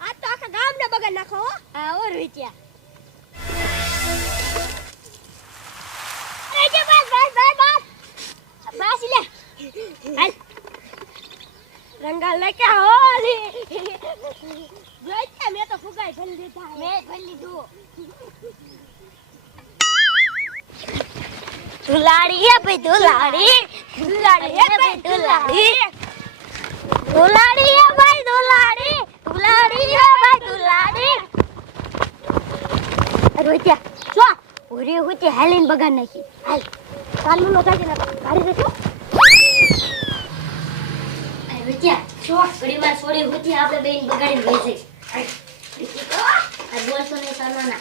આ તો આખા ગામને બગાડ નાખો હો ઓર વિચ્યા અરે જે બસ બસ બસ બસ બસ લે હાલ રંગા લેકે હોલી જોઈ છે મેં તો ફુગાઈ ભરી દીધા મેં ભરી લીધું હે ભાઈ દુલાડી દુલાડી દુલાડી હે ભાઈ દુલાડી દુલાડી હે ભાઈ દુલાડી રોત્યા જો નાખી. હાલ. કાલનું નો થાય ને ગાડી દેજો વિચ્યા છો ઘડી વાર છોડી હુતી આપણે બેન બગાડીને લઈ જઈ આ બોલતો નહીં સલવાના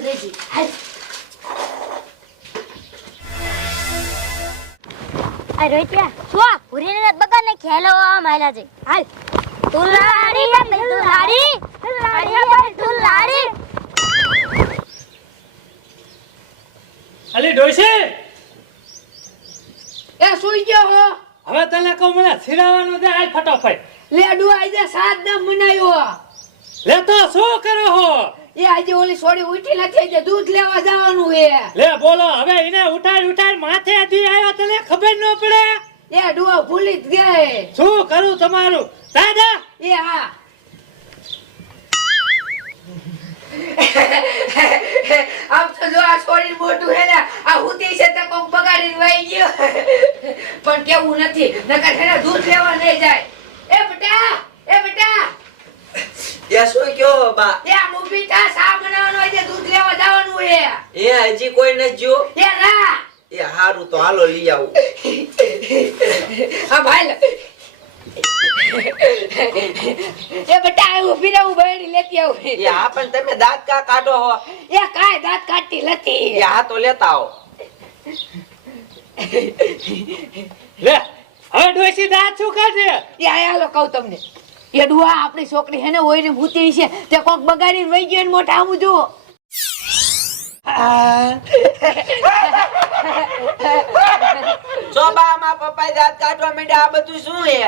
હવે બેજી હાલ. આ રોત્યા જો ઉરીને બગાડ નાખી હાલો આમ હાલ્યા જઈ હાલ. દુલાડી હે ભાઈ દુલાડી અલી ડોશી! એ સુઈ ગયો હો? હવે તને કહું મને સિરાવાનો દે હાલ ફટાફટ. લેડુ જા સાત દમ મનાયો લે તો શું કરો હો? એ આજે ઓલી સોડી ઉઠી નથી જે દૂધ લેવા જવાનું હે. લે બોલો હવે એને ઉઠાડ ઉઠાડ માથે થી આવ્યો તને ખબર ન પડે. એ ડુઆ ભૂલી જ ગયે શું કરું તમારું? દાદા! એ હા. આમ તો જો આ સોડી મોટું હે ને આ હુતી છે તે કોક બગાડીને વહી ગયો. પણ કેવું નથી નકર હે ને દૂધ લેવા નહીં જાય. એ બેટા એ બેટા. એ શું કયો બા? એ થા સા બનાવવાનો હોય દૂધ લેવા જવાનું હે એ હજી કોઈ ન જો એ ના એ હારું તો હાલો લઈ આવું. હા ભાઈ લે. એ બટા ઊભી રહે હું બહેરી લેતી આવું. એ હા પણ તમે દાંત કા કાઢો હો? એ કાય દાંત કાઢતી એ નથી હા તો લેતા આવો. લે હવે ડોસી દાંત શું કાઢે એ આયા હાલો કહું તમને. એ ડુઆ આપણી છોકરી હેને હોય ને ભૂતી છે. તે કોક બગાડી વહી ગયો ને મોટા આવું જુઓ. ચોબામાં પપ્પા દાંત કાઢવા માંડ્યા, આ બધું શું હે?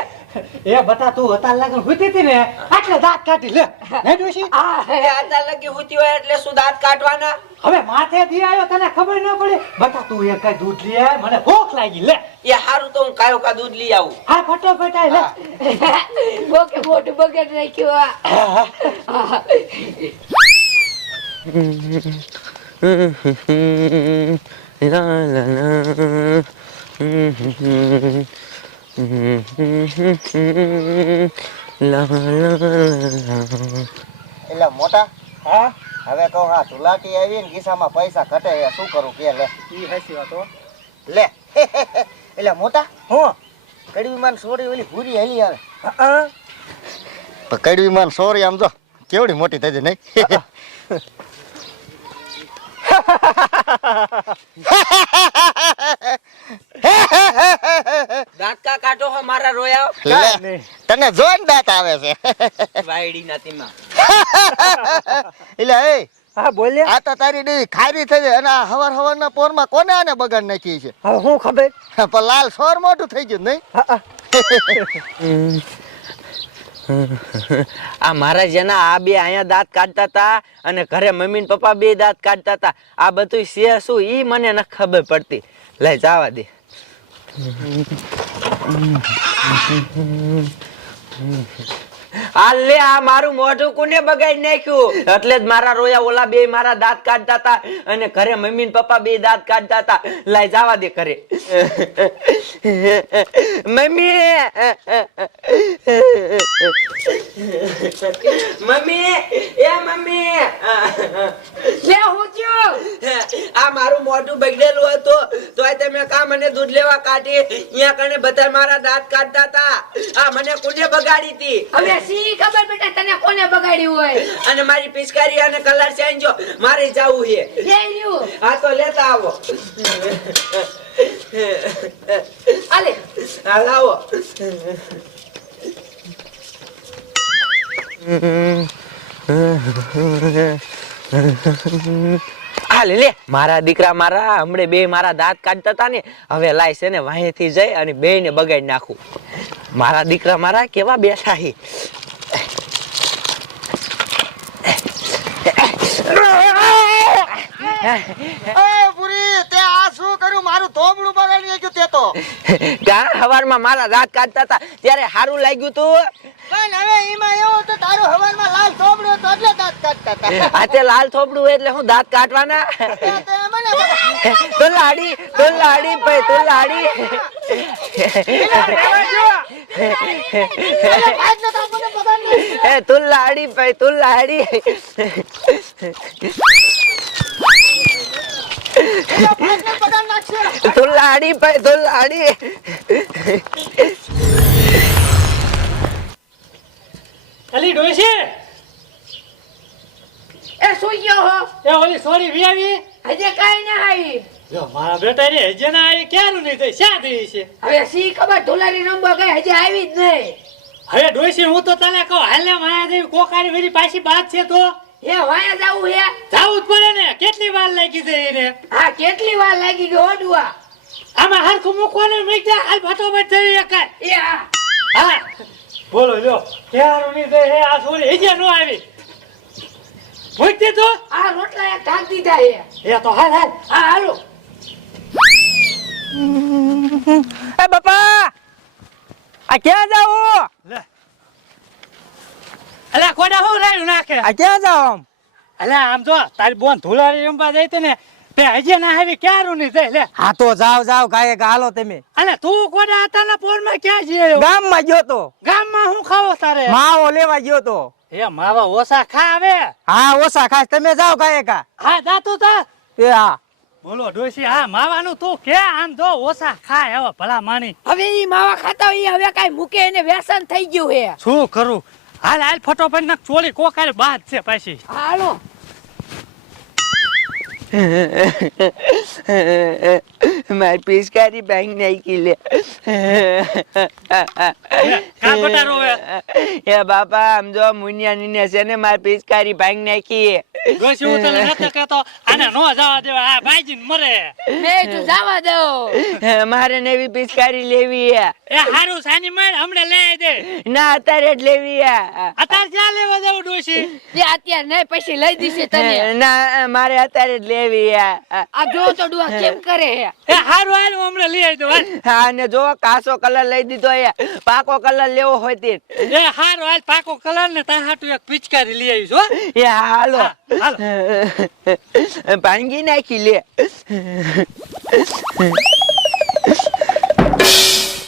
એ બતા તું હતા લાગે હુતી હતી ને આટલે દાંત કાઢી લે. હે જોશી? આ હતા આતા લગી હુતી હોય એટલે શું દાંત કાઢવાના? હવે માથે દી આવ્યો તને ખબર ન પડે? બતા તું એક કઈ દૂધ લે મને ભૂખ લાગી લે. એ હારું તો હું કાયો કા દૂધ લઈ આવું. હા ફટાફટ આય લે. બોકે મોટું બગડ રાખ્યો આ. આ. એટલે મોટા? હા? હવે તો હા ધુલાટી આવી ને ખિસ્સામાં પૈસા ઘટે શું કરું? કે લે. ઈ હસી વાતો લે. એટલે મોટા? હું? કડવીમાં સોરી ઓલી ભૂરી હેલી આવે. પણ કડવીમાં સોરી આમ જો કેવડી મોટી થઈ જાય નહીં દાંત કા કાઢો હો મારા રોયા લે તને જોઈને દાંત આવે છે. વાયડી ના તેમાં. એટલે એ હા બોલ્યા. આ તો તારી ડેરી ખારી થઈ જાય અને આ હવાર હવારના પોરમાં કોને આને બગાડ નાખી છે? હવે હું ખબર. પણ લાલ સોર મોટું થઈ ગયું નહીં? આ મારા જેના આ બે અહીંયા દાંત કાઢતા હતા અને ઘરે મમ્મી ને પપ્પા બે દાંત કાઢતા હતા. આ બધું છે શું? ઈ મને ન ખબર પડતી. લઈ જવા દે. આ લે આ મારું મોઢું કોને બગાડી નાખ્યું? એટલે જ મારા રોયા ઓલા બે મારા દાંત કાઢતા હતા અને ઘરે મમ્મી ને પપ્પા બે દાંત કાઢતા હતા. લઈ જવા દે ઘરે. મમ્મી! મમ્મી! એ મમ્મી! લે હું થયું? આ મારું મોઢું બગડેલું હતું. તોય તમે કા મને દૂધ લેવા કાઢી? અહીંયા કણે બધા મારા દાંત કાઢતા હતા. આ મને કોને બગાડી હતી? હવે સી ખબર બેટા તને કોને બગાડ્યું હોય? અને મારી પિચકારી અને કલર ચેન્જ જો મારે જવું છે. લે રહ્યું હા તો લેતા આવો. આલે હાલ લાવો. આ લે લે. મારા દીકરા મારા હમણે બે મારા દાંત કાઢતા હતા ને હવે લાય છે ને વાંહેથી જઈ અને બે ને બગાડી નાખું. મારા દીકરા મારા કેવા બેઠા છે? એ પૂરી તે આ શું કર્યું? મારું ધોબડું બગાડી તે તો. હવારમાં મારા દાંત કાઢતા હતા ત્યારે સારું લાગ્યું તું. પણ હવે એમાં એવું હતું તારું હવારમાં લાલ ધોબડું હતું એટલે દાંત કાઢતા હતા. આ તે લાલ થોપડું એટલે હું દાંત કાઢવાના? તે તે તો લાડી તો લાડી ભાઈ તો લાડી. એ તું લાડી ભાઈ તું લાડી. તું લાડી ભાઈ તું લાડી અલી ડોશી એ સુઈ ગયો હો એ ઓલી સોરી વિયાવી હજે કાઈ ના આવી જો મારા બેટા રે હજે ના આવી ક્યાંનું નહીં થઈ શા થઈ છે હવે સી ખબર ઢોલારી રમવા કઈ હજે આવી જ નહીં હવે ડોશી હું તો તને કહું હાલે માયા દેવી કોકારી વેરી પાછી બાત છે તો હે વાયા જાવું હે? જાવું જ પડે ને. કેટલી વાર લાગી છે એને? હા કેટલી વાર લાગી ગયો ઓડવા આમાં હરખું મૂકવાનું નહીં જા હાલ ફટોફટ જઈ એકાય એ હા. હા. બોલો લ્યો. ક્યારું નહીં થઈ હે આ છોરી હિજે નો આવી. મૂકતી તો? આ રોટલા એક ઢાંક દીધા હે. એ તો હાલ હાલ. હા હાલો. એ બાપા! આ ક્યાં જાવ? લે અલા કોડા હું રાયું નાખે. આ ક્યાં જાવ અલા આમ જો તારી બોન ધુલારી રમવા જઈ ને તે હજી ના આવી ક્યારું નહીં થઈ લે. હા તો જાવ જાવ ગાયે હાલો તમે. અલે તું કોડા હતા ના પોરમાં ક્યાં જઈ ગામમાં ગયો તો. ગામમાં હું ખાવો તારે? માવો લેવા ગયો તો. એ માવા ઓસા ખા આવે હા ઓછા ખાસ તમે જાવ ગાયકા હા. જાતું તા એ હા. બોલો ડોસી હા માવાનું તું કે આમ જો ઓસા ખા હવે ભલા માની હવે ઈ માવા ખાતા હોય હવે કાંઈ મૂકે એને વ્યસન થઈ ગયું હે. શું કરું? હાલ હાલ ફટોફટ નાખ ચોરી કોકારે બાદ છે પાછી. હા, હાલો. માર પિચકારી બેંક નાખી લે. કા બટા રોવે? એ બાપા આમ જો મુનિયા નીને છે ને મારી પિચકારી ભાંગ નાખી. ડોશી હું તને નતો કહેતો. આને નો જવા દેવા આ ભાઈજી મરે. મેં તું જવા દો. મારે નવી પિચકારી લેવી હે. એ હારું સાની માર હમણે લઈ દે. ના અત્યારે જ લેવી હે. અત્યારે ક્યાં લેવા જવું ડોશી? તે અત્યારે નહીં પછી લઈ દીશે તને. ના મારે અત્યારે જ લેવી હે. આ જો તો ડુઆ કેમ કરે હે? એ હારું હાલ હું હમણે લઈ દો હા ને જો કાસો કલર લઈ દીધો હે. પાકો કલર લેવો હોય તે. એ હારું હાલ પાકો કલર ને તા હાટુ એક પિચકારી લઈ આવીશ હો. એ હાલો. ભાંગી નાખી લે